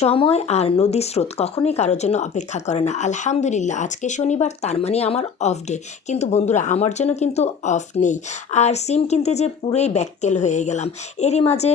সময় আর নদীর স্রোত কখনোই কারোর জন্য অপেক্ষা করে না। আলহামদুলিল্লাহ, আজকে শনিবার, তার মানে আমার অফ ডে কিন্তু বন্ধুরা, আমার জন্য কিন্তু অফ নেই। আর সিম কিনতে যে পুরোই ব্যাককেল হয়ে গেলাম। এরই মাঝে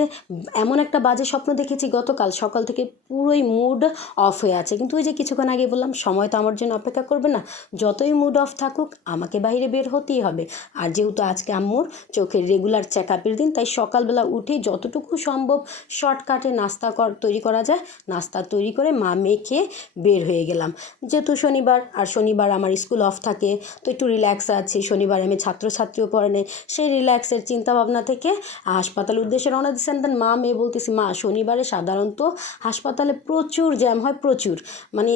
এমন একটা বাজে স্বপ্ন দেখেছি, গতকাল সকাল থেকে পুরোই মুড অফ হয়ে আছে। কিন্তু ওই যে কিছুক্ষণ আগে বললাম, সময় তো আমার জন্য অপেক্ষা করবে না। যতই মুড অফ থাকুক, আমাকে বাইরে বের হতেই হবে। আর যেহেতু আজকে আম্মুর চোখের রেগুলার চেক আপের দিন, তাই সকালবেলা উঠে যতটুকু সম্ভব শর্টকাটে নাস্তা কর, তৈরি করা যায়। নাস্তা তৈরি করে মা মেখে বের হয়ে গেলাম। যেহেতু শনিবার, আর শনিবার আমার স্কুল অফ থাকে, তো একটু রিল্যাক্স আছে। শনিবার আমি ছাত্রছাত্রীও পড়ে নেই। সেই রিল্যাক্সের চিন্তাভাবনা থেকে হাসপাতালের উদ্দেশ্যে রওনা দিচ্ছেন। দেন মা মেয়ে বলতেছি, মা, শনিবারে সাধারণত হাসপাতালে প্রচুর জ্যাম হয়, প্রচুর। মানে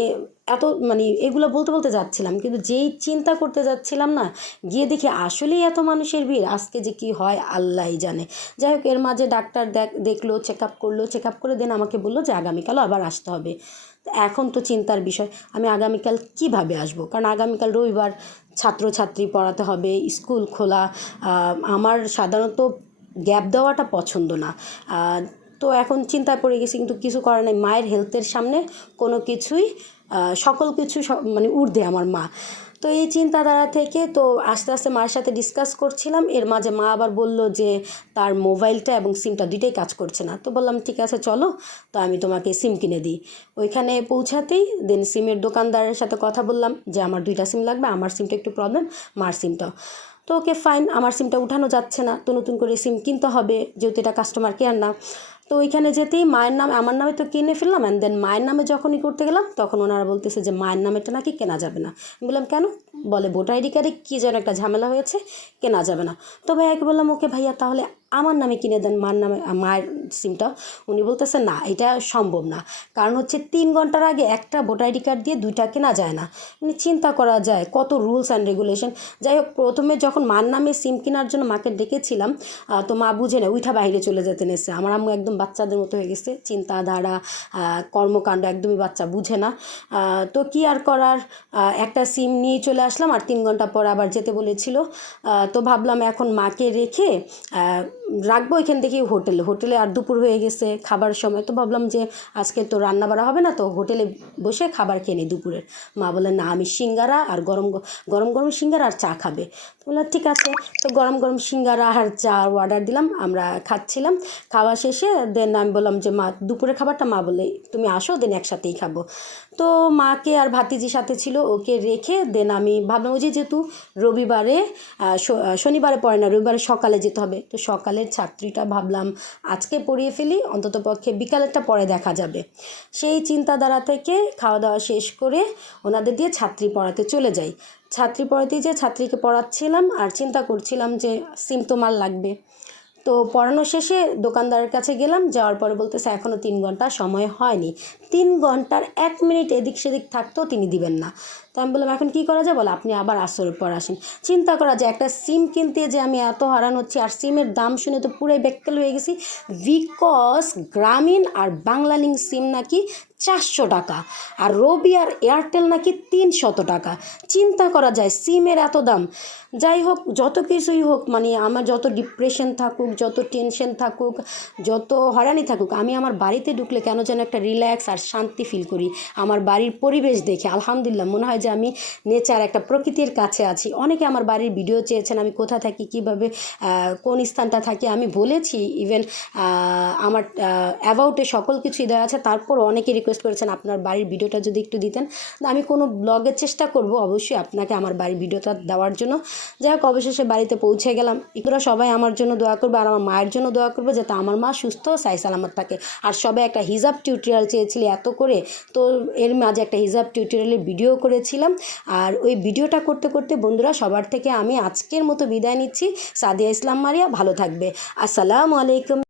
এত মানে এগুলো বলতে বলতে যাচ্ছিলাম। কিন্তু যেই চিন্তা করতে যাচ্ছিলাম না, গিয়ে দেখি আসলেই এত মানুষের ভিড়। আজকে যে কি হয় আল্লাহই জানে। যাই হোক, এর মাঝে ডাক্তার দেখ, দেখল চেক আপ করল চেক আপ করে দেন আমাকে বলল যে আগামীকালও আবার আসতে হবে। এখন তো চিন্তার বিষয়, আমি আগামীকাল কীভাবে আসব? কারণ আগামীকাল রবিবার ছাত্রছাত্রী পড়াতে হবে, স্কুল খোলা। আমার সাধারণত গ্যাপ দেওয়াটা পছন্দ না। তো এখন চিন্তায় পড়ে গেছি, কিন্তু কিছু করার নেই। মায়ের হেলথের সামনে কোনো কিছুই সকল কিছু মানে ঊর্ধ্বে আমার মা। তো এই চিন্তাধারা থেকে তো আস্তে আস্তে মার সাথে ডিসকাস করছিলাম। এর মাঝে মা আবার বলল যে, তার মোবাইলটা এবং সিমটা দুইটাই কাজ করছে না। তো বললাম, ঠিক আছে, চলো, তো আমি তোমাকে সিম কিনে দিই। ওইখানে পৌঁছাতেই দেন সিমের দোকানদারের সাথে কথা বললাম যে, আমার দুইটা সিম লাগবে, আমার সিমটা একটু প্রবলেম মার সিমটাও তো ওকে ফাইন আমার সিমটা উঠানো যাচ্ছে না। তো নতুন করে সিম কিনতে হবে, যেহেতু এটা কাস্টমার কেয়ার না। তো ওইখানে যেতেই মায়ের নামে, আমার নামে তো কিনে ফেললাম অ্যান্ড দেন মায়ের নামে যখনই করতে গেলাম, তখন ওনারা বলতেছে যে মায়ের নামেটা নাকি কেনা যাবে না। আমি বললাম, কেন? বলে, ভোটার আইডি কার্ডে কী যেন একটা ঝামেলা হয়েছে, কেনা যাবে না। তো ভাইয়াকে বললাম, ওকে ভাইয়া, তাহলে আমার নামে কিনে দেন, মার নামে, মায়ের সিমটা। উনি বলতেছে, না, এটা সম্ভব না। কারণ হচ্ছে তিন ঘণ্টার আগে একটা ভোটার আইডি কার্ড দিয়ে দুইটা কেনা যায় না। মানে চিন্তা করা যায়, কত রুলস অ্যান্ড রেগুলেশন যাই হোক, প্রথমে যখন মার নামে সিম কেনার জন্য মাকে ডেকেছিলাম তো মা বুঝে না, উইঠা বাইরে চলে যেতে নেছে। আমার আম্মু একদম বাচ্চাদের মতো হয়ে গেছে, চিন্তাধারা কর্মকাণ্ড একদমই বাচ্চা বুঝে না। তো কি আর করার? একটা সিম নিয়ে চলে আসলাম আর তিন ঘণ্টা পর আবার যেতে বলেছিল। তো ভাবলাম এখন মাকে রেখে রাখব এখান থেকে হোটেল। হোটেলে আর দুপুর হয়ে গেছে খাবার সময়। তো ভাবলাম যে আজকে তো রান্না বাড়া হবে না, তো হোটেলে বসে খাবার খেয়ে নিই দুপুরের। মা বলে, না, আমি সিঙ্গারা আর গরম গরম গরম সিঙ্গারা আর চা খাবে। তো বললাম, ঠিক আছে। তো গরম গরম সিঙ্গারা আর চা অর্ডার দিলাম, আমরা খাচ্ছিলাম। খাওয়া শেষে দেন আমি বললাম যে, মা, দুপুরের খাবারটা মা বলে, তুমি আসো, দেন একসাথেই খাব। তো মাকে আর ভাতিজির সাথে ছিল, ওকে রেখে দেন আমি ভাবলাম, ওই যে যেহেতু রবিবারে শনিবারে পড়ে না, রবিবারে সকালে যেতে হবে। তো সকালের ছাত্রীটা ভাবলাম, আজকে পড়িয়ে ফেলি, অন্তত পক্ষে বিকালেরটা পরে দেখা যাবে। সেই চিন্তাধারা থেকে খাওয়া দাওয়া শেষ করে ওনাদের দিয়ে ছাত্রী পড়াতে চলে যাই। ছাত্রী পড়াতে যে ছাত্রীকে পড়াচ্ছিলাম আর চিন্তা করছিলাম যে, সিম তোমার লাগবে। তো পড়ানো শেষে দোকানদারের কাছে গেলাম, যাওয়ার পরে বলতেছে এখনও তিন ঘণ্টা সময় হয়নি। তিন ঘণ্টার এক মিনিট এদিক সেদিক থাকতেও তিনি দিবেন না। তো আমি বললাম, এখন কী করা যায় বলে? আপনি আবার আসরের পর আসেন। চিন্তা করা যায়, একটা সিম কিনতে যে আমি এত হারান হচ্ছি, আর সিমের দাম শুনে তো পুরাই ব্যাককেল হয়ে গেছি। বিকজ গ্রামীণ আর বাংলা লিঙ্ক সিম নাকি চারশো টাকা, আর রবি আর এয়ারটেল নাকি তিনশত টাকা। চিন্তা করা যায়, সিমের এত দাম। যাই হোক, যত কিছুই হোক মানে আমার যত ডিপ্রেশন থাকুক, যত টেনশন থাকুক, যত হয়রানি থাকুক, আমি আমার বাড়িতে ঢুকলে কেন যেন একটা রিল্যাক্স আর শান্তি ফিল করি। আমার বাড়ির পরিবেশ দেখে, আলহামদুলিল্লাহ, মনে হয় যে আমি নেচার একটা প্রকৃতির কাছে আছি। অনেকে আমার বাড়ির ভিডিও চেয়েছেন আমি কোথা থাকি, কীভাবে কোন স্থানটা থাকি, আমি বলেছি ইভেন আমার অ্যাবাউটে সকল কিছুই দেওয়া আছে। তারপর অনেকে রিকোয়েস্ট করেছেন আপনার বাড়ির ভিডিওটা যদি একটু দিতেন। আমি কোনো ব্লগের চেষ্টা করব, অবশ্যই আপনাকে আমার বাড়ির ভিডিওটা দেওয়ার জন্য। যাই হোক, অবশেষে বাড়িতে পৌঁছে গেলাম। ইকরা সবাই আমার জন্য দোয়া করবে আর আমার মায়ের জন্য দোয়া করবে যাতে আমার মা সুস্থ সাই সালামত থাকে। আর সবাই একটা হিজাব টিউটোরিয়াল চেয়েছিলি এত করে। তো এর মাঝে একটা হিজাব টিউটোরিয়ালের ভিডিও করেছিলাম। আর ওই ভিডিওটা করতে করতে বন্ধুরা সবার থেকে আমি আজকের মতো বিদায় নিচ্ছি। সাদিয়া ইসলাম মারিয়া, ভালো থাকবে। আসসালামু আলাইকুম।